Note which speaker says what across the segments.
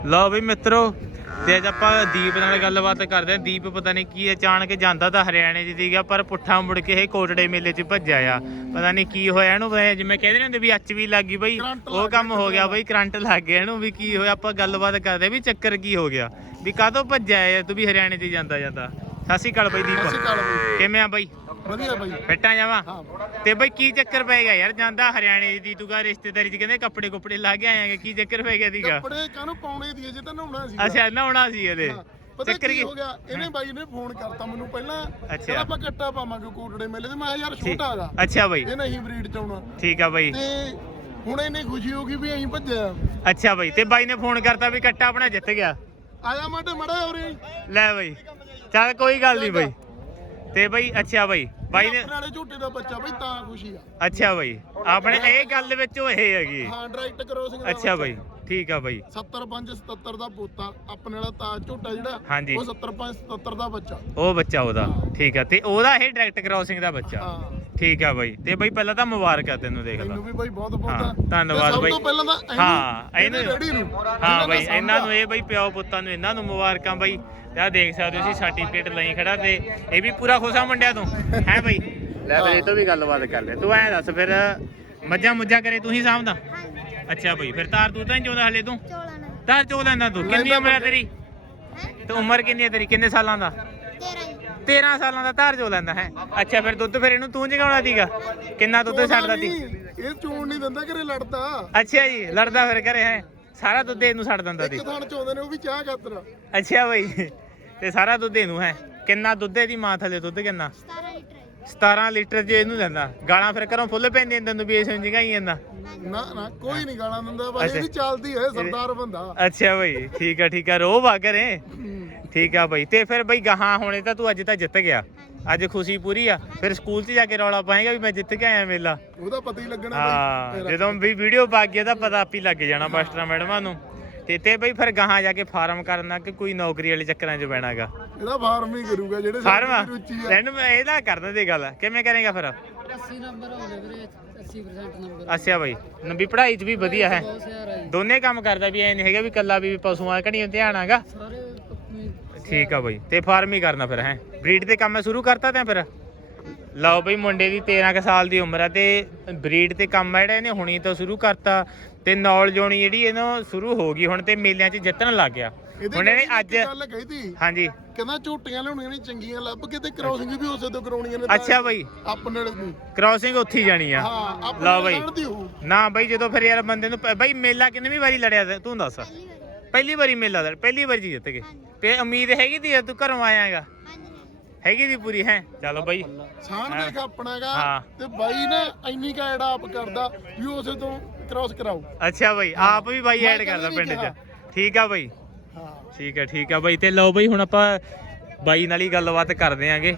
Speaker 1: ਲਓ ਬਈ ਮਿੱਤਰੋ, ਤੇ ਅੱਜ ਆਪਾਂ ਦੀਪ ਨਾਲ ਗੱਲਬਾਤ ਕਰਦੇ ਆ। ਦੀਪ ਪਤਾ ਨਹੀਂ ਕੀ ਅਚਾਨਕ ਜਾਂਦਾ ਤਾਂ ਹਰਿਆਣੇ 'ਚ ਸੀਗਾ, ਪਰ ਪੁੱਠਾ ਮੁੜ ਕੇ ਇਹ ਕੋਟੜੇ ਮੇਲੇ 'ਚ ਭੱਜਿਆ ਆ। ਪਤਾ ਨਹੀਂ ਕੀ ਹੋਇਆ ਇਹਨੂੰ, ਜਿਵੇਂ ਕਹਿੰਦੇ ਨੇ ਹੁੰਦੇ ਵੀ ਅੱਚ ਵੀ ਲੱਗ ਗਈ ਬਈ, ਉਹ ਕੰਮ ਹੋ ਗਿਆ ਬਈ, ਕਰੰਟ ਲੱਗ ਗਿਆ ਇਹਨੂੰ। ਵੀ ਕੀ ਹੋਇਆ, ਆਪਾਂ ਗੱਲਬਾਤ ਕਰਦੇ ਵੀ ਚੱਕਰ ਕੀ ਹੋ ਗਿਆ, ਵੀ ਕਾਹਤੋਂ ਭੱਜਿਆ ਆ ਤੂੰ ਵੀ ਹਰਿਆਣੇ 'ਚ ਜਾਂਦਾ ਜਾਂਦਾ। ਸਤਿ ਸ਼੍ਰੀ ਅਕਾਲ ਬਈ ਦੀਪ, ਕਿਵੇਂ ਆ ਬਈ?
Speaker 2: ਵਧੀਆ ਬਾਈ,
Speaker 1: ਫਿੱਟਾਂ ਜਾਵਾਂ। ਤੇ ਬਈ ਕੀ ਚੱਕਰ ਪੈ ਗਿਆ ਯਾਰ, ਜਾਂਦਾ ਹਰਿਆਣੇ ਦੀ ਤੂੰ ਕਾ ਰਿਸ਼ਤੇਦਾਰੀ 'ਚ, ਕਹਿੰਦੇ ਕੱਪੜੇ ਕੁੱਪੜੇ ਲਾ ਕੇ ਆਏਗਾ, ਕੀ ਚੱਕਰ ਪੈ ਗਿਆ ਸੀਗਾ?
Speaker 2: ਕੱਪੜੇ ਕਾਹਨੂੰ ਪਾਉਣੇ ਦੀ, ਜੇ ਤਾਂ ਨਹਾਉਣਾ ਸੀ।
Speaker 1: ਅੱਛਾ ਨਹਾਉਣਾ ਸੀ ਇਹਦੇ,
Speaker 2: ਪਤਾ
Speaker 1: ਚੱਕਰ
Speaker 2: ਕੀ ਹੋ ਗਿਆ, ਇਹਨੇ ਬਾਈ ਨੇ ਫੋਨ ਕਰਤਾ ਮੈਨੂੰ ਪਹਿਲਾਂ,
Speaker 1: ਅੱਛਾ
Speaker 2: ਆਪਾਂ ਕੱਟਾ ਪਾਵਾਂਗੇ ਕੋਟੜੇ ਮੇਲੇ ਤੇ। ਮੈਂ ਕਿਹਾ ਯਾਰ ਛੋਟਾ ਹੈਗਾ,
Speaker 1: ਅੱਛਾ ਬਾਈ,
Speaker 2: ਇਹ ਨਹੀਂ ਬਰੀਡ ਚ ਆਉਣਾ।
Speaker 1: ਠੀਕ ਆ ਬਾਈ।
Speaker 2: ਤੇ ਹੁਣ ਇਹਨੇ ਖੁਸ਼ੀ ਹੋ ਗਈ ਵੀ ਅਸੀਂ ਭੱਜਿਆ।
Speaker 1: ਅੱਛਾ ਬਾਈ, ਤੇ ਬਾਈ ਨੇ ਫੋਨ ਕਰਤਾ ਵੀ ਕੱਟਾ ਆਪਣਾ ਜਿੱਤ ਗਿਆ।
Speaker 2: ਆਇਆ ਮਾਟੇ ਮੜਾ ਹੋ ਰਹੀ
Speaker 1: ਲੈ ਬਾਈ, ਚੱਲ ਕੋਈ ਗੱਲ ਨਹੀਂ ਬਾਈ। ਤੇ ਬਾਈ ਅੱਛਾ ਬਾਈ, ਬਾਈ ਨੇ
Speaker 2: ਨਾਲੇ ਝੂਟੇ ਦਾ ਬੱਚਾ ਬਾਈ, ਤਾਂ ਖੁਸ਼ੀ ਆ।
Speaker 1: ਅੱਛਾ ਬਾਈ, ਆਪਣੇ ਇਹ ਗੱਲ ਦੇ ਵਿੱਚ ਉਹ ਇਹ ਹੈਗੀ।
Speaker 2: ਹਾਂ ਡਾਇਰੈਕਟ ਕ੍ਰੋਸਿੰਗ ਦਾ
Speaker 1: ਅੱਛਾ ਬਾਈ, ਠੀਕ ਆ ਬਾਈ।
Speaker 2: 75-77 ਦਾ ਪੋਤਾ ਆਪਣੇ ਵਾਲਾ ਤਾਂ ਝੂਟਾ ਜਿਹੜਾ,
Speaker 1: ਹਾਂਜੀ।
Speaker 2: ਉਹ 75-77 ਦਾ ਬੱਚਾ,
Speaker 1: ਉਹ ਬੱਚਾ ਉਹਦਾ, ਠੀਕ ਆ। ਤੇ ਉਹਦਾ ਇਹ ਡਾਇਰੈਕਟ ਕ੍ਰਾਸਿੰਗ ਦਾ ਬੱਚਾ,
Speaker 2: ਹਾਂ
Speaker 1: ਠੀਕ ਆ ਬਾਈ। ਤੇ ਬਾਈ ਪਹਿਲਾਂ ਤਾਂ ਮੁਬਾਰਕਾਂ ਤੈਨੂੰ, ਦੇਖ ਲਾ।
Speaker 2: ਤੈਨੂੰ ਵੀ ਬਾਈ ਬਹੁਤ ਬਹੁਤ
Speaker 1: ਹਾਂ ਧੰਨਵਾਦ ਬਾਈ।
Speaker 2: ਸਭ ਤੋਂ ਪਹਿਲਾਂ ਤਾਂ
Speaker 1: ਹਾਂ ਇਹਨੂੰ,
Speaker 2: ਰੈਡੀ ਨੂੰ,
Speaker 1: ਹਾਂ ਬਾਈ ਇਹਨਾਂ ਨੂੰ, ਇਹ ਬਾਈ ਪਿਓ ਪੁੱਤਾਂ ਨੂੰ ਇਹਨਾਂ ਨੂੰ ਮੁਬਾਰਕਾਂ ਬਾਈ। ਤੇ ਆਹ ਦੇਖ ਸਕਦੇ ਹੋ ਤੁਸੀਂ ਸਰਟੀਫਿਕੇਟ ਲਈ ਖੜਾ, ਤੇ ਇਹ ਵੀ ਪੂਰਾ ਖੁਸ਼ ਆ ਮੁੰਡਿਆਂ ਤੋਂ, ਹੈ ਬਾਈ? ਲੈ ਫਿਰ ਇਹ ਤੋਂ ਵੀ ਗੱਲਬਾਤ ਕਰ ਲੈ। ਤੂੰ ਐਂ ਦੱਸ ਫਿਰ, ਮੱਝਾਂ ਮੁੱਝਾਂ ਕਰੇ ਤੂੰ ਹੀ ਸਾਂਭਦਾ? ਅੱਛਾ ਬਾਈ, ਫਿਰ ਤਾਰ ਤੂੰ ਤਾਂ ਨਹੀਂ ਚੋਦਾ ਹਲੇ ਤੂੰ? ਤਾਰ ਚੋ ਲੈਂਦਾ ਤੂੰ? ਕਿੰਨੀ ਉਮਰ ਹੈ ਤੇਰੀ? ਤੇ ਉਮਰ ਕਿੰਨੀ ਹੈ ਤੇਰੀ, ਕਿੰਨੇ ਸਾਲਾਂ ਦਾ? 13 ਸਾਲਾਂ ਦਾ ਧਾਰ ਚੋ ਲੈਂਦਾ ਹੈ। ਅੱਛਾ ਫਿਰ ਦੁੱਧ ਫਿਰ ਇਹਨੂੰ ਤੂੰ ਜਗਾਉਣਾ ਸੀਗਾ? ਕਿੰਨਾ ਦੁੱਧ ਛੱਡਦਾ ਸੀ?
Speaker 2: ਇਹ ਚੋਣ ਨਹੀਂ ਦਿੰਦਾ, ਘਰੇ ਲੜਦਾ।
Speaker 1: ਅੱਛਾ ਜੀ, ਲੜਦਾ ਫਿਰ ਘਰੇ ਹੈ? ਸਾਰਾ ਦੁੱਧ ਇਹਨੂੰ ਛੱਡ ਦਿੰਦਾ ਸੀ?
Speaker 2: ਇੱਕ ਥਾਣ ਚੋਂਦੇ ਨੇ, ਉਹ ਵੀ ਚਾਹ ਖਾਤਰ।
Speaker 1: ਅੱਛਾ ਬਾਈ, ਤੇ ਸਾਰਾ ਦੁੱਧ ਇਹਨੂੰ ਹੈ? ਕਿੰਨਾ ਦੁੱਧ ਇਹਦੀ ਮਾਂ ਥੱਲੇ, ਦੁੱਧ ਕਿੰਨਾ? 17 ਲੀਟਰ ਜੇ ਇਹਨੂੰ ਲੈਂਦਾ। ਗਾਲਾਂ ਫਿਰ ਘਰੋਂ ਫੁੱਲ ਪੈਂਦੀਆਂ ਤੈਨੂੰ ਵੀ ਇਸ ਨੂੰ ਜਗਾਈ ਜਾਂਦਾ?
Speaker 2: ਨਾ ਨਾ ਕੋਈ ਨਹੀਂ ਗਾਲਾਂ ਦਿੰਦਾ ਬਾਈ, ਇਹਦੀ ਚੱਲਦੀ ਹੈ, ਸਰਦਾਰ ਬੰਦਾ।
Speaker 1: ਅੱਛਾ ਬਾਈ, ਠੀਕ ਆ ਠੀਕ ਆ, ਰੋਹ ਵਾ ਘਰੇ, ਠੀਕ ਆ ਬਾਈ। ਤੇ ਫਿਰ ਬਈ ਗਾਹਾਂ ਹੁਣੇ ਤਾਂ ਤੂੰ ਅੱਜ ਤਾਂ ਜਿੱਤ ਗਿਆ, ਅੱਜ ਖੁਸ਼ੀ ਪੂਰੀ ਆ। ਫਿਰ ਸਕੂਲ 'ਚ ਜਾ ਕੇ ਰੌਲਾ ਪਾਏਗਾ ਵੀ ਮੈਂ ਜਿੱਤ ਕੇ ਆਇਆ ਮੇਲਾ?
Speaker 2: ਉਹਦਾ ਪਤਾ ਹੀ ਲੱਗਣਾ
Speaker 1: ਹਾਂ, ਜਦੋਂ ਵੀ ਵੀਡੀਓ ਪਾ ਕੇ ਤਾਂ ਪਤਾ ਆਪੀ ਲੱਗ ਜਾਣਾ ਮਾਸਟਰਾਂ ਮੈਡਮਾਂ ਨੂੰ। ਤੇ ਬਈ ਫਿਰ ਗਾਹਾਂ ਜਾ ਕੇ ਫਾਰਮ ਕਰਨਾ ਕਿ ਕੋਈ ਨੌਕਰੀ ਵਾਲੇ ਚੱਕਰਾਂ 'ਚ ਬਹਿਣਾਗਾ?
Speaker 2: ਇਹਦਾ ਫਾਰਮ ਹੀ ਕਰੂਗਾ, ਜਿਹੜੇ
Speaker 1: ਫਾਰਮ
Speaker 2: ਰੁਚੀ ਆ।
Speaker 1: ਤੈਨੂੰ ਇਹਦਾ ਕਰਨ ਦੀ ਗੱਲ ਕਿਵੇਂ ਕਰੇਗਾ ਫਿਰ?
Speaker 3: 80 ਨੰਬਰ ਆਉਂਦੇ ਵੀਰੇ, 80% ਨੰਬਰ।
Speaker 1: ਅੱਛਾ ਬਾਈ, ਵੀ ਪੜ੍ਹਾਈ 'ਚ ਵੀ ਵਧੀਆ ਹੈ,
Speaker 3: ਬਹੁਤ ਸਿਆਰ ਆ ਜੀ,
Speaker 1: ਦੋਨੇ ਕੰਮ ਕਰਦਾ ਵੀ ਐ ਨਹੀਂ ਹੈਗਾ ਵੀ ਕੱਲਾ ਵੀ ਪਸ਼ੂਆਂ ਘੜੀਆਂ ਧਿਆਨ ਹੈਗਾ?
Speaker 3: ਸਾਰੇ
Speaker 1: ਠੀਕ ਆ ਬਾਈ। ਤੇ ਫਾਰਮ ਹੀ ਕਰਨਾ ਫਿਰ ਹੈ? ਬਰੀਡ ਦੇ ਕੰਮ ਸ਼ੁਰੂ ਕਰਤਾ ਤੈਂ ਫਿਰ? ਲਓ ਬਈ, ਮੁੰਡੇ ਦੀ 13 ਕੁ ਸਾਲ ਦੀ ਉਮਰ ਆ, ਤੇ ਬਰੀਡ ਤੇ ਕੰਮ ਜਿਹੜਾ ਇਹਨੇ ਹੁਣੀ ਤੋਂ ਸ਼ੁਰੂ ਕਰਤਾ, ਤੇ ਨੌਲੇਜ ਹੋਣੀ ਜਿਹੜੀ ਇਹਨੂੰ ਸ਼ੁਰੂ ਹੋ ਗਈ ਹੁਣ, ਤੇ ਮੇਲਿਆਂ 'ਚ ਜਿੱਤਣ ਲੱਗ ਗਿਆ ਹੁਣ ਇਹਨੇ। ਅੱਜ
Speaker 2: ਗੱਲ ਕਹੀ ਤੀ,
Speaker 1: ਹਾਂਜੀ,
Speaker 2: ਕਹਿੰਦਾ ਝੂਟੀਆਂ ਲਿਆਉਣੀਆਂ ਨੇ ਚੰਗੀਆਂ ਲੱਭ ਕੇ, ਤੇ ਕ੍ਰੋਸਿੰਗ ਵੀ ਉਸੇ ਤੋਂ ਕਰਾਉਣੀਆਂ ਨੇ।
Speaker 1: ਅੱਛਾ ਬਾਈ,
Speaker 2: ਆਪਣੇ ਵਾਲੇ ਨੂੰ
Speaker 1: ਕ੍ਰਾਸਿੰਗ ਉੱਥੇ ਹੀ ਜਾਣੀ ਆ?
Speaker 2: ਹਾਂ ਆਪਣੇ
Speaker 1: ਲਓ ਬਾਈ,
Speaker 2: ਜਾਣਦੀ ਹੋ।
Speaker 1: ਨਾ ਬਾਈ ਜਦੋਂ ਫਿਰ ਯਾਰ ਬੰਦੇ ਨੂੰ ਬਾਈ ਮੇਲਾ ਕਿੰਨੀ ਵਾਰੀ ਲੜਿਆ ਤੂੰ ਦੱਸ? ਪਹਿਲੀ ਵਾਰੀ ਮੇਲਾ ਲੜ, ਪਹਿਲੀ ਵਾਰੀ ਜਿੱਤ ਗਏ। ਤੇ ਉਮੀਦ ਹੈਗੀ ਤੀ ਤੂੰ ਘਰੋਂ ਆਇਆਗਾ? ਹੈਗੀ ਦੀ ਪੂਰੀ ਹੈ? ਚਲੋ ਬਾਈ,
Speaker 2: ਸਾਨ ਦੇਖ ਆਪਣਾਗਾ,
Speaker 1: ਹਾਂ।
Speaker 2: ਤੇ ਬਾਈ ਨੇ ਇੰਨੀ ਕਾ ਐਡ ਆਪ ਕਰਦਾ ਵੀ ਉਸੇ ਤੋਂ ਕ੍ਰਾਸ ਕਰਾਓ।
Speaker 1: ਅੱਛਾ ਬਾਈ, ਆਪ ਵੀ ਬਾਈ ਐਡ ਕਰਦਾ ਪਿੰਡ 'ਚ? ਠੀਕ ਆ ਬਾਈ,
Speaker 2: ਹਾਂ
Speaker 1: ਠੀਕ ਆ ਬਾਈ। ਤੇ ਲਓ ਬਾਈ, ਹੁਣ ਆਪਾਂ ਬਾਈ ਨਾਲ ਹੀ ਗੱਲਬਾਤ ਕਰਦੇ ਆਂਗੇ।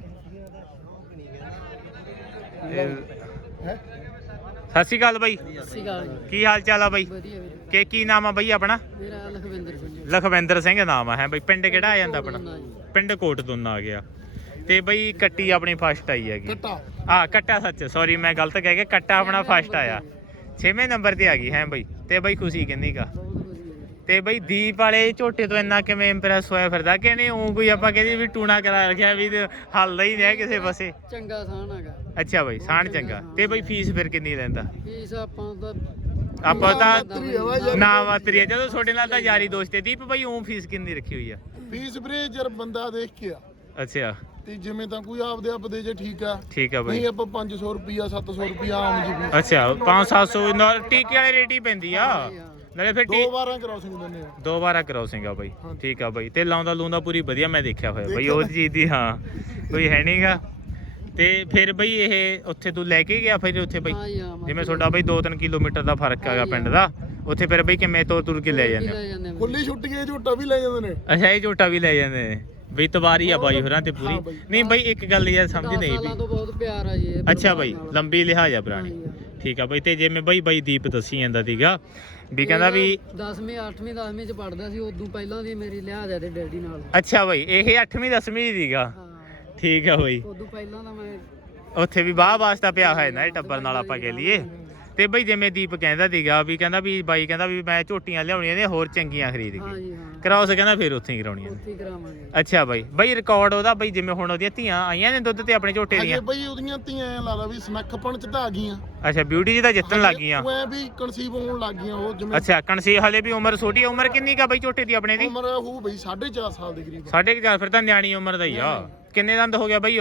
Speaker 1: ਸਤਿ ਸ਼੍ਰੀ ਅਕਾਲ ਬਾਈ,
Speaker 3: 80 ਗਾਲ ਜੀ,
Speaker 1: ਕੀ ਹਾਲ ਚਾਲ ਆ ਬਾਈ?
Speaker 3: ਵਧੀਆ ਵੀਰੇ।
Speaker 1: ਕੀ ਨਾਮ ਆ ਬਾਈ ਆਪਣਾ?
Speaker 3: ਮੇਰਾ ਲਖਵਿੰਦਰ ਸਿੰਘ ਜੀ।
Speaker 1: ਲਖਵਿੰਦਰ ਸਿੰਘ ਨਾਮ ਆ ਹੈ ਬਾਈ। ਪਿੰਡ ਕਿਹੜਾ ਆ ਜਾਂਦਾ ਆਪਣਾ?
Speaker 3: ਦੋਨਾ ਜੀ।
Speaker 1: ਪਿੰਡ ਕੋਟਦੁੰਨਾ ਆ ਗਿਆ। ਤੇ ਬਾਈ ਕੱਟੀ ਆਪਣੀ ਫਸਟ ਆਈ ਹੈਗੀ।
Speaker 2: ਕੱਟਾ
Speaker 1: ਹਾਂ ਕੱਟਾ, ਸੱਚ ਸੌਰੀ ਮੈਂ ਗਲਤ ਕਹਿ ਗਿਆ, ਕੱਟਾ ਆਪਣਾ ਫਸਟ ਆਇਆ, 6ਵੇਂ ਨੰਬਰ ਤੇ ਆ ਗਈ ਹੈ ਬਾਈ। ਤੇ ਬਾਈ ਖੁਸ਼ੀ ਕਿੰਨੀ ਕਾ?
Speaker 3: ਬਹੁਤ ਵਧੀਆ।
Speaker 1: ਤੇ ਬਈ ਦੀਪ ਵਾਲੇ ਝੋਟੇ ਤੋਂ ਇੰਨਾ ਕਿਵੇਂ ਇੰਪ੍ਰੈਸ ਹੋਇਆ ਫਿਰਦਾ ਕਿ ਨਹੀਂ ਉਹ ਕੋਈ ਆਪਾਂ ਕਹਿੰਦੇ ਵੀ ਟੂਣਾ ਕਰਾ ਰੱਖਿਆ ਵੀ ਹੱਲਦਾ ਹੀ ਨਹੀਂ ਕਿਸੇ ਪਾਸੇ?
Speaker 3: ਚੰਗਾ ਸਾਨ ਹੈਗਾ।
Speaker 1: ਅੱਛਾ ਬਾਈ, ਸਾਣ ਚੰਗਾ। ਤੇ ਬਈ ਫੀਸ ਫਿਰ ਕਿੰਨੀ ਲੈਂਦਾ?
Speaker 3: ਫੀਸ ਆਪਾਂ ਦਾ
Speaker 1: ਆਪਾਂ ਤਾਂ ਨਾ ਵਾਤਰੀ ਆ, ਜਦੋਂ ਤੁਹਾਡੇ ਨਾਲ ਤਾਂ ਯਾਰੀ ਦੋਸਤੀ। ਦੀਪ ਬਾਈ ਉਹ ਫੀਸ ਕਿੰਨੀ ਰੱਖੀ ਹੋਈ ਆ?
Speaker 2: ਫੀਸ ਵੀਰੇ ਜਰ ਬੰਦਾ ਦੇਖ ਕੇ ਆ,
Speaker 1: ਅੱਛਾ
Speaker 2: ਤੇ ਜਿਵੇਂ ਤਾਂ ਕੋਈ ਆਪਦੇ ਜੇ ਠੀਕ ਆ,
Speaker 1: ਠੀਕ ਆ ਬਾਈ।
Speaker 2: ਨਹੀਂ ਆਪਾਂ 500 ਰੁਪਿਆ 700 ਰੁਪਿਆ ਆਮ ਜੀ ਫੀਸ।
Speaker 1: ਅੱਛਾ 500-700 ਟੀਕੇ ਵਾਲੇ ਰੇਟ ਹੀ ਪੈਂਦੀ ਆ ਨਾਲੇ ਫਿਰ
Speaker 2: ਦੋ ਵਾਰਾਂ ਕ੍ਰਾਸਿੰਗ ਦਿੰਦੇ ਆ।
Speaker 1: 2 ਵਾਰਾ ਕਰਾਉਸਿੰਗ ਆ ਬਾਈ, ਠੀਕ ਆ ਬਾਈ। ਤੇ ਲਾਉਂਦਾ ਲੂੰਦਾ ਪੂਰੀ ਵਧੀਆ ਮੈਂ ਦੇਖਿਆ ਹੋਇਆ ਬਾਈ ਉਹ ਚੀਜ਼ ਦੀ, ਹਾਂ ਕੋਈ ਹੈ ਨਹੀਂਗਾ। ਤੇ ਫਿਰ ਬਈ ਇਹ ਉੱਥੇ ਤੂੰ ਲੈ ਕੇ ਗਿਆ ਫਿਰ ਉੱਥੇ ਬਈ?
Speaker 3: ਹਾਂ ਜੀ, ਹਾਂ,
Speaker 1: ਜਿਵੇਂ ਤੁਹਾਡਾ ਬਈ 2-3 ਕਿਲੋਮੀਟਰ ਦਾ ਫਰਕ ਹੈਗਾ ਪਿੰਡ ਦਾ, ਉੱਥੇ ਫਿਰ ਬਈ ਕਿਵੇਂ ਤੁਰ ਕੇ ਲੈ ਜਾਂਦੇ ਹੋ?
Speaker 3: ਲੈ ਜਾਂਦੇ ਆ।
Speaker 2: ਖੁੱਲੀ ਛੁੱਟੀ ਇਹ ਝੂਟਾ ਵੀ ਲੈ ਜਾਂਦੇ ਨੇ।
Speaker 1: ਅੱਛਾ ਇਹ ਝੋਟਾ ਵੀ ਲੈ ਜਾਂਦੇ ਨੇ ਬਈ? ਤਵਾਰੀ ਆ ਬਾਈ ਹੋਰਾਂ ਤੇ ਪੂਰੀ?
Speaker 2: ਹਾਂ ਬਾਈ।
Speaker 1: ਨਹੀਂ ਬਈ ਇੱਕ ਗੱਲ ਯਾਰ ਸਮਝ ਨਹੀਂ
Speaker 3: ਸਾਲਾਂ
Speaker 1: ਵੀ।
Speaker 3: ਤੋਂ ਬਹੁਤ ਪਿਆਰ ਆ ਜੀ ਇਹ
Speaker 1: ਅੱਛਾ ਬਾਈ, ਲੰਬੀ ਲਿਹਾਜ਼ ਆ ਪੁਰਾਣੀ,
Speaker 3: ਹਾਂ
Speaker 1: ਠੀਕ ਆ ਬਾਈ। ਤੇ ਜਿਵੇਂ ਬਾਈ ਦੀਪ ਦੱਸੀ ਜਾਂਦਾ ਸੀਗਾ ਵੀ ਕਹਿੰਦਾ ਵੀ
Speaker 3: 10ਵੀਂ 8ਵੀਂ 10ਵੀਂ ਚ ਪੜਦਾ ਸੀ, ਉਦੋਂ ਪਹਿਲਾਂ ਦੀ ਮੇਰੀ ਲਿਹਾਜ਼ ਆ ਤੇ ਡੈਡੀ ਨਾਲ।
Speaker 1: ਅੱਛਾ ਬਾਈ, ਇਹ 8ਵੀਂ 10ਵੀਂ ਸੀਗਾ,
Speaker 3: ਹਾਂ
Speaker 1: ਠੀਕ ਆ ਬਾਈ।
Speaker 3: ਉਦੋਂ ਪਹਿਲਾਂ ਦਾ ਮੈਂ
Speaker 1: ਉੱਥੇ ਵੀ ਬਾਹ ਵਾਸਤਾ ਪਿਆ ਹੋਇਆ ਨਾ ਇਹ ਟੱਬਰ ਨਾਲ ਆਪਾਂ ਕਹਿ ਲਈਏ, ਤੇ ਬਈ ਜਿਵੇਂ ਦੀਪ ਕਹਿੰਦਾ ਸੀਗਾ ਵੀ ਕਹਿੰਦਾ ਵੀ ਬਾਈ ਕਹਿੰਦਾ ਵੀ ਮੈਂ ਝੋਟੀਆਂ ਲਿਆਉਣੀਆਂ ਨੇ ਹੋਰ ਚੰਗੀਆਂ ਖਰੀਦ
Speaker 3: ਹਾਂ
Speaker 1: ਕੇ
Speaker 3: ਜੀ ਹਾਂ
Speaker 1: ਕ੍ਰਾਸ ਕਹਿੰਦਾ ਫਿਰ ਉੱਥੇ ਹੀ ਕਰਾਉਣੀਆਂ ਨੇ
Speaker 3: ਉੱਥੇ ਹੀ ਕਰਾਵਾਂਗੇ
Speaker 1: ਅੱਛਾ ਬਾਈ ਰਿਕਾਰਡ ਉਹਦਾ ਬਾਈ ਜਿਵੇਂ ਹੁਣ ਉਹਦੀਆਂ ਧੀਆਂ ਆਈਆਂ ਨੇ ਦੁੱਧ ਤੇ ਆਪਣੇ ਝੋਟੇ
Speaker 2: ਅਜੇ
Speaker 1: ਦੀਆਂ
Speaker 2: ਬਈ ਉਹਦੀਆਂ ਧੀਆਂ ਐਂ ਲਾ ਲਾ ਵੀ ਸਮੱਖਪਣ ਚ ਤਾਂ ਆ ਗਈਆਂ
Speaker 1: ਅੱਛਾ ਬਿਊਟੀ ਜੀ ਤਾਂ ਜਿੱਤਣ ਲੱਗ ਗਈਆਂ
Speaker 2: ਉਹ ਐ ਵੀ ਕਨਸੀਵ ਹੋਣ ਲੱਗ ਗਈਆਂ ਉਹ ਜਿਵੇਂ
Speaker 1: ਅੱਛਾ ਕਣਸੀ ਹਲੇ ਵੀ ਉਮਰ ਛੋਟੀ ਆ, ਉਮਰ ਕਿੰਨੀ ਕਾ ਬਾਈ ਝੋਟੇ ਦੀ ਆਪਣੇ ਦੀ
Speaker 2: ਉਮਰ ਉਹ ਬਈ 4.5 ਸਾਲ ਦੇ ਕਰੀਬ
Speaker 1: 4.5 ਫਿਰ ਤਾਂ ਨਿਆਣੀ ਉਮਰ ਦਾ ਹੀ ਆ ਕਿੰਨੇ ਦੰਦ ਹੋ ਗਿਆ ਬਾਈ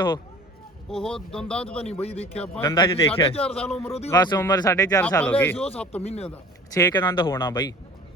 Speaker 2: ਉਹ ਦੰਦਾਂ 'ਚ ਤਾਂ ਨਹੀਂ ਬਈ ਦੇਖਿਆ ਆਪਾਂ
Speaker 1: ਦੰਦਾਂ 'ਚ ਦੇਖਿਆ
Speaker 2: 4.5 ਸਾਲ ਉਮਰ ਉਹਦੀ
Speaker 1: ਬਸ ਉਮਰ 4.5 ਸਾਲ ਹੋ ਗਈ
Speaker 2: ਉਹ 7 ਮਹੀਨਿਆਂ ਦਾ
Speaker 1: 6 ਦੰਦ ਹੋਣਾ ਬਾਈ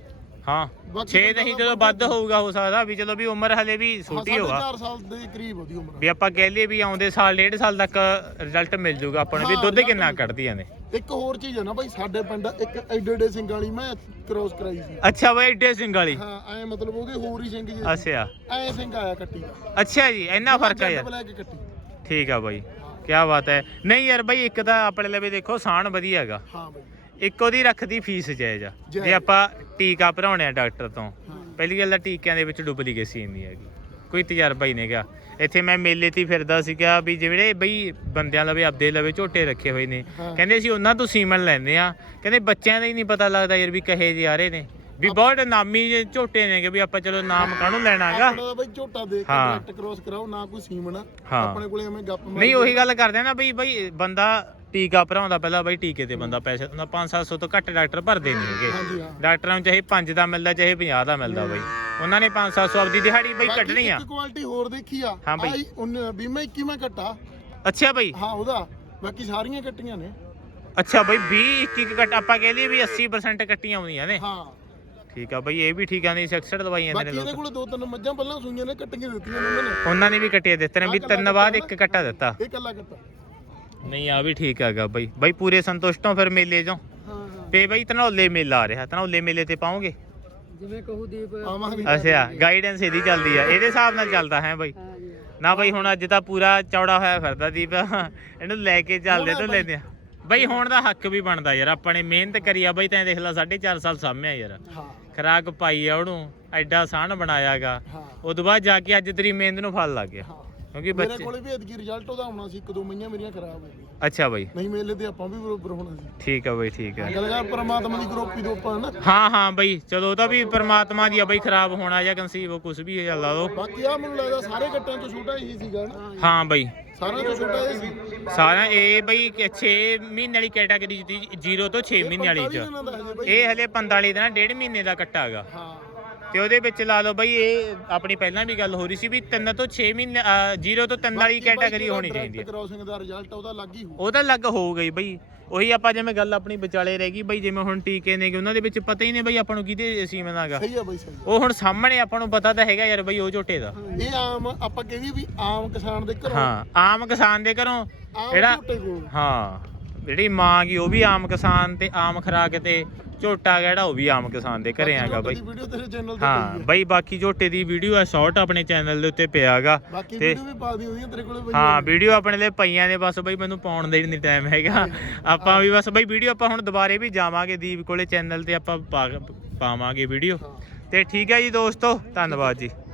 Speaker 1: ਹਾਂ 6 ਨਹੀਂ ਜਦੋਂ ਵੱਧ ਹੋਊਗਾ ਹੋ ਸਕਦਾ ਵੀ ਚਲੋ ਵੀ ਉਮਰ ਹਲੇ ਵੀ ਛੋਟੀ ਹੋਗਾ
Speaker 2: 4 ਸਾਲ ਦੇ ਕਰੀਬ ਉਹਦੀ ਉਮਰ
Speaker 1: ਵੀ ਆਪਾਂ ਕਹਿ ਲਈਏ ਵੀ ਆਉਂਦੇ ਸਾਲ 1.5 ਸਾਲ ਤੱਕ ਰਿਜ਼ਲਟ ਮਿਲ ਜੂਗਾ ਆਪਾਂ ਨੂੰ ਵੀ ਦੁੱਧ ਕਿੰਨਾ ਕੱਢਦੀਆਂ ਨੇ
Speaker 2: ਇੱਕ ਹੋਰ ਚੀਜ਼ ਹੈ ਨਾ ਬਾਈ ਸਾਡੇ ਪਿੰਡ ਇੱਕ ਐਡੇ ਸਿੰਘ ਵਾਲੀ ਮੈਂ ਕ੍ਰੋਸ ਕਰਾਈ ਸੀ
Speaker 1: ਅੱਛਾ ਬਾਈ ਏਡੇ ਸਿੰਘ ਵਾਲੀ
Speaker 2: ਹਾਂ ਐ ਮਤਲਬ ਉਹਦੇ ਹੋਰ ਹੀ ਸਿੰਘ ਜੇ
Speaker 1: ਅੱਛਾ
Speaker 2: ਐ ਸਿੰਘ ਆਇਆ ਕੱਟੀ ਦਾ
Speaker 1: ਅੱਛਾ ਜੀ ਇੰਨਾ ਫਰਕ ਆ ਯਾਰ
Speaker 2: ਲੈ ਕੇ ਕੱਟੀ
Speaker 1: ਠੀਕ ਆ ਬਾਈ ਕੀ ਬਾਤ ਹੈ ਨਹੀਂ ਯਾਰ ਬਾਈ ਇੱਕ ਤਾਂ ਆਪਣੇ ਲਈ ਵੀ ਦੇਖੋ ਸਾਣ ਵਧੀਆ ਹੈਗਾ
Speaker 2: ਹਾਂ ਬਾਈ
Speaker 1: ਇੱਕ ਉਹਦੀ ਰੱਖਦੀ ਫੀਸ ਜਾਇਜ਼ ਆ ਜੇ ਆਪਾਂ ਟੀਕਾ ਭਰਾਉਣੇ ਆ ਡਾਕਟਰ ਤੋਂ ਪਹਿਲੀ ਗੱਲ ਤਾਂ ਟੀਕਿਆਂ ਦੇ ਵਿੱਚ ਡੁਪਲੀਕੇਸੀ ਨਹੀਂ ਹੈਗੀ ਕੋਈ ਤਜਰਬਾ ਹੀ ਨਹੀਂਗਾ ਇੱਥੇ ਮੈਂ ਮੇਲੇ ਤੇ ਫਿਰਦਾ ਸੀਗਾ ਵੀ ਜਿਹੜੇ ਬਈ ਬੰਦਿਆਂ ਲਵੇ ਆਪਦੇ ਲਵੇ ਝੋਟੇ ਰੱਖੇ ਹੋਏ ਨੇ ਕਹਿੰਦੇ ਸੀ ਉਹਨਾਂ ਤੋਂ ਸੀਮਨ ਲੈਂਦੇ ਆ ਕਹਿੰਦੇ ਬੱਚਿਆਂ ਦਾ ਹੀ ਨਹੀਂ ਪਤਾ ਲੱਗਦਾ ਯਾਰ ਵੀ ਕਹੇ ਜੇ ਆ ਰਹੇ ਨੇ ਵੀ ਬਹੁਤ ਨਾਮੀ ਜੇ ਝੋਟੇ ਨੇਗੇ ਵੀ ਆਪਾਂ ਚਲੋ ਨਾਮ ਕਾਹਨੂੰ ਲੈਣਾਗਾ
Speaker 2: ਆਪਣਾ ਬਾਈ ਝੋਟਾ ਦੇਖ ਕੇ ਡਾਇਰੈਕਟ ਕ੍ਰੋਸ ਕਰਾਓ ਨਾ ਕੋਈ ਸੀਮਨ ਆਪਣੇ ਕੋਲੇ ਐਵੇਂ ਗੱਪ
Speaker 1: ਨਹੀਂ ਉਹੀ ਗੱਲ ਕਰਦੇ ਨਾ ਬਈ ਬੰਦਾ ਟੀਕਾ ਭਰਾਉਂਦਾ ਪਹਿਲਾਂ ਬਈ ਟੀਕੇ ਤੇ ਬੰਦਾ ਪੈਸੇ 500-700 ਤੋਂ ਘੱਟ ਡਾਕਟਰ ਭਰਦੇ ਨਹੀਂ ਹੈਗੇ
Speaker 2: ਹਾਂਜੀ ਹਾਂ
Speaker 1: ਡਾਕਟਰਾਂ ਨੂੰ ਚਾਹੇ 5 ਦਾ ਮਿਲਦਾ ਚਾਹੇ 50 ਦਾ ਮਿਲਦਾ ਬਈ ਉਹਨਾਂ ਨੇ 500-700 ਆਪਦੀ ਦਿਹਾੜੀ ਬਈ ਕੱਢਣੀ ਆ
Speaker 2: ਇੱਕ ਕੁਆਲਿਟੀ ਹੋਰ ਦੇਖੀ ਆ
Speaker 1: ਹਾਂ ਬਾਈ।
Speaker 2: ਬੀਮਾ 21ਵਾਂ ਕੱਟਾ
Speaker 1: ਅੱਛਾ ਬਈ
Speaker 2: ਹਾਂ ਉਹਦਾ ਬਾਕੀ ਸਾਰੀਆਂ ਕੱਟੀਆਂ ਨੇ
Speaker 1: ਅੱਛਾ ਬਈ 20-21 ਕੱਟ ਆਪਾਂ ਕਹਿ ਲਈਏ ਵੀ 80% ਕੱਟੀਆਂ ਆਉਂਦੀਆਂ ਨੇ
Speaker 2: ਹਾਂ
Speaker 1: ਠੀਕ ਆ ਬਈ ਇਹ ਵੀ ਠੀਕ ਆ ਨਹੀਂ 66 ਦਵਾਈਆਂ
Speaker 2: ਬਾਕੀ
Speaker 1: ਨੇ
Speaker 2: ਇਹਦੇ
Speaker 1: ਲੋਕ
Speaker 2: ਕੋਲ 2-3 ਮੱਝਾਂ ਪਹਿਲਾਂ ਸੂਈਆਂ ਨੇ ਕੱਟੀਆਂ ਦਿੱਤੀਆਂ ਨੇ
Speaker 1: ਉਹਨਾਂ ਨੇ ਵੀ ਕੱਟੇ ਦਿੱਤੇ ਨੇ ਵੀ 3 ਬਾਅਦ 1 ਕੱਟਾ ਦਿੱਤਾ
Speaker 2: ਇਹ ਕੱਲਾ ਕੱਟਾ
Speaker 1: ਨਹੀਂ ਆ ਵੀ ਠੀਕ ਹੈਗਾ ਬਈ ਪੂਰੇ ਸੰਤੁਸ਼ਟ ਹੋ ਫਿਰ ਮੇਲੇ ਚੋਂ
Speaker 3: ਹਾਂ ਹਾਂ
Speaker 1: ਤੇ ਬਈ ਧਨੌਲੇ ਮੇਲਾ ਆ ਰਿਹਾ ਧਨੌਲੇ ਮੇਲੇ ਤੇ ਪਾਉਂਗੇ
Speaker 3: ਜਿਵੇਂ ਕਹੂ ਦੀਪ
Speaker 2: ਆਵਾਂਗੇ
Speaker 1: ਅੱਛਾ ਗਾਈਡੈਂਸ ਇਹਦੀ ਚੱਲਦੀ ਆ ਇਹਦੇ ਹਿਸਾਬ ਨਾਲ ਚੱਲਦਾ ਹੈ ਬਈ
Speaker 3: ਹਾਂ ਜੀ
Speaker 1: ਨਾ ਬਈ ਹੁਣ ਅੱਜ ਤਾਂ ਪੂਰਾ ਚੌੜਾ ਹੋਇਆ ਫਿਰਦਾ ਦੀਪ ਇਹਨੂੰ ਲੈ ਕੇ ਚੱਲਦੇ ਤੋਂ ਲੈਂਦੇ ਆ ਬਈ ਹੁਣ ਦਾ ਹੱਕ ਵੀ ਬਣਦਾ ਯਾਰ ਆਪਾਂ ਨੇ ਮਿਹਨਤ ਕਰੀ ਆ ਬਈ ਤੈਂ ਦੇਖ ਲੈ 4.5 ਸਾਲ ਸਾਹਮਣੇ ਯਾਰ
Speaker 2: ਹਾਂ
Speaker 1: ਖਰਾਕ ਪਾਈ ਆ ਉਹਨੂੰ ਐਡਾ ਸਾਹਣ ਬਣਾਇਆਗਾ
Speaker 2: ਹਾਂ
Speaker 1: ਉਦੋਂ ਬਾਅਦ ਜਾ ਕੇ ਅੱਜ ਤੇਰੀ ਮਿਹਨਤ ਨੂੰ ਫਲ ਲੱਗ ਗਿਆ
Speaker 2: ਹਾਂ
Speaker 1: ਕਿਉਂਕਿ
Speaker 2: ਮੇਰੇ
Speaker 1: ਬੱਚੇ
Speaker 2: ਕੋਲੇ ਵੀ ਐਤਕੀ ਰਿਜ਼ਲਟ ਉਹਦਾ ਆਉਣਾ ਸੀ 1-2 ਮਹੀਆਂ ਮੇਰੀਆਂ ਖਰਾਬ ਹੋ ਗਈਆਂ
Speaker 1: ਅੱਛਾ ਬਈ
Speaker 2: ਨਹੀਂ ਮੇਲੇ ਤੇ ਆਪਾਂ ਵੀ ਬਰੋਬਰ ਹੋਣਾ ਸੀ
Speaker 1: ਠੀਕ ਆ ਬਈ ਠੀਕ ਆ
Speaker 2: ਗੱਲ ਕਰ ਪਰਮਾਤਮਾ ਦੀ ਗਰੋਪੀ ਤੋਂ ਆਪਾਂ ਨਾ
Speaker 1: ਹਾਂ ਬਈ ਚਲੋ ਉਹ ਤਾਂ ਵੀ ਪ੍ਰਮਾਤਮਾ ਦੀ ਆ ਬਈ ਖਰਾਬ ਹੋਣਾ ਜਾਂ ਕਨਸੀਵ ਕੁਝ ਵੀ ਲਾ ਲਓ
Speaker 2: ਬਾਕੀ ਆ ਮੈਨੂੰ ਲੱਗਦਾ ਸਾਰੇ ਗੱਟਾਂ ਤੋਂ ਛੋਟਾ ਹੀ ਸੀਗਾ ਨਾ
Speaker 1: ਹਾਂ ਬਈ
Speaker 2: ਸਾਰਿਆਂ ਤੋਂ ਛੋਟਾ ਇਹ ਸੀ
Speaker 1: ਸਾਰਾ ਇਹ ਬਈ 6 ਮਹੀਨੇ ਵਾਲੀ ਕੈਟਾਗਰੀ ਦੀ 0 ਤੋਂ 6 ਮਹੀਨੇ ਵਾਲੀ ਚ
Speaker 2: ਇਹਨਾਂ ਦਾ ਹਜੇ ਬਈ
Speaker 1: ਇਹ ਹਲੇ 45 ਦਿਨਾਂ 1.5 ਮਹੀਨੇ ਦਾ ਕੱਟਾ ਹੈਗਾ
Speaker 2: ਹਾਂ
Speaker 1: ਤੇ ਉਹਦੇ ਵਿੱਚ ਲਾ ਲਓ ਬਈ ਇਹ ਆਪਣੀ ਪਹਿਲਾਂ ਵੀ ਗੱਲ ਹੋ ਰਹੀ ਸੀ ਵੀ 3 ਤੋਂ 6 ਮਹੀਨੇ 0 ਤੋਂ 3 ਵਾਲੀ ਕੈਟਾਗਰੀ ਹੋਣੀ ਚਾਹੀਦੀ ਹੈ
Speaker 2: ਕ੍ਰੋਸਿੰਗ ਦਾ ਰਿਜ਼ਲਟ ਉਹਦਾ ਲੱਗ ਹੀ ਹੋਊ
Speaker 1: ਉਹਦਾ ਲੱਗ ਹੋ ਗਈ ਬਈ ਉਹੀ ਆਪਾਂ ਜਿਵੇਂ ਗੱਲ ਆਪਣੀ ਵਿਚਾਲੇ ਰਹਿ ਗਈ ਬਈ ਜਿਵੇਂ ਹੁਣ ਟੀਕੇ ਨੇ ਉਹਨਾਂ ਦੇ ਵਿੱਚ ਪਤਾ ਹੀ ਨਹੀਂ ਬਈ ਆਪਾਂ ਨੂੰ ਕਿਹਦੇ ਸੀਮਨ ਹੈਗਾ
Speaker 2: ਸਹੀ ਆ ਬਈ ਸਹੀ
Speaker 1: ਉਹ ਹੁਣ ਸਾਹਮਣੇ ਆਪਾਂ ਨੂੰ ਪਤਾ ਤਾਂ ਹੈਗਾ ਯਾਰ ਬਈ ਉਹ ਝੋਟੇ ਦਾ
Speaker 2: ਇਹ ਆਮ ਆਪਾਂ ਕਹਿੰਦੇ ਵੀ ਆਮ ਕਿਸਾਨ ਦੇ ਘਰੋਂ
Speaker 1: ਹਾਂ ਆਮ ਕਿਸਾਨ ਦੇ ਘਰੋਂ
Speaker 2: ਆਮ
Speaker 1: ਜਿਹੜਾ
Speaker 2: ਝੋਟੇ ਕੋਲ
Speaker 1: ਹਾਂ ਜਿਹੜੀ ਮਾਂ ਗਈ ਉਹ ਵੀ ਆਮ ਕਿਸਾਨ ਤੇ ਆਮ ਖਰਾਕ ਤੇ ਝੋਟਾ ਜਿਹੜਾ ਉਹ ਵੀ ਆਮ ਕਿਸਾਨ ਦੇ ਘਰੇ ਆਗਾ ਬਈ
Speaker 2: ਵੀਡੀਓ ਤੇਰੇ ਚੈਨਲ ਤੇ
Speaker 1: ਹਾਂ ਬਈ ਬਾਕੀ ਝੋਟੇ ਦੀ ਵੀਡੀਓ ਆ ਸ਼ਾਰਟ ਆਪਣੇ ਚੈਨਲ ਦੇ ਉੱਤੇ ਪਿਆਗਾ
Speaker 2: ਬਾਕੀ
Speaker 1: ਤੇ
Speaker 2: ਵੀਡੀਓ ਵੀ ਪਾ ਦੀ ਉਹਦੀਆਂ ਤੇਰੇ ਕੋਲੇ ਬਈ
Speaker 1: ਹਾਂ ਵੀਡੀਓ ਆਪਣੇ ਲਈ ਪਈਆਂ ਨੇ ਬਸ ਬਈ ਮੈਨੂੰ ਪਾਉਣ ਦਾ ਹੀ ਨਹੀਂ ਟਾਈਮ ਹੈਗਾ ਆਪਾਂ ਵੀ ਬਸ ਬਈ ਵੀਡੀਓ ਆਪਾਂ ਹੁਣ ਦੁਬਾਰੇ ਵੀ ਜਾਵਾਂਗੇ ਦੀਪ ਕੋਲੇ ਚੈਨਲ ਤੇ ਆਪਾਂ ਪਾਵਾਂਗੇ ਵੀਡੀਓ ਤੇ ਠੀਕ ਹੈ ਜੀ ਦੋਸਤੋ ਧੰਨਵਾਦ ਜੀ।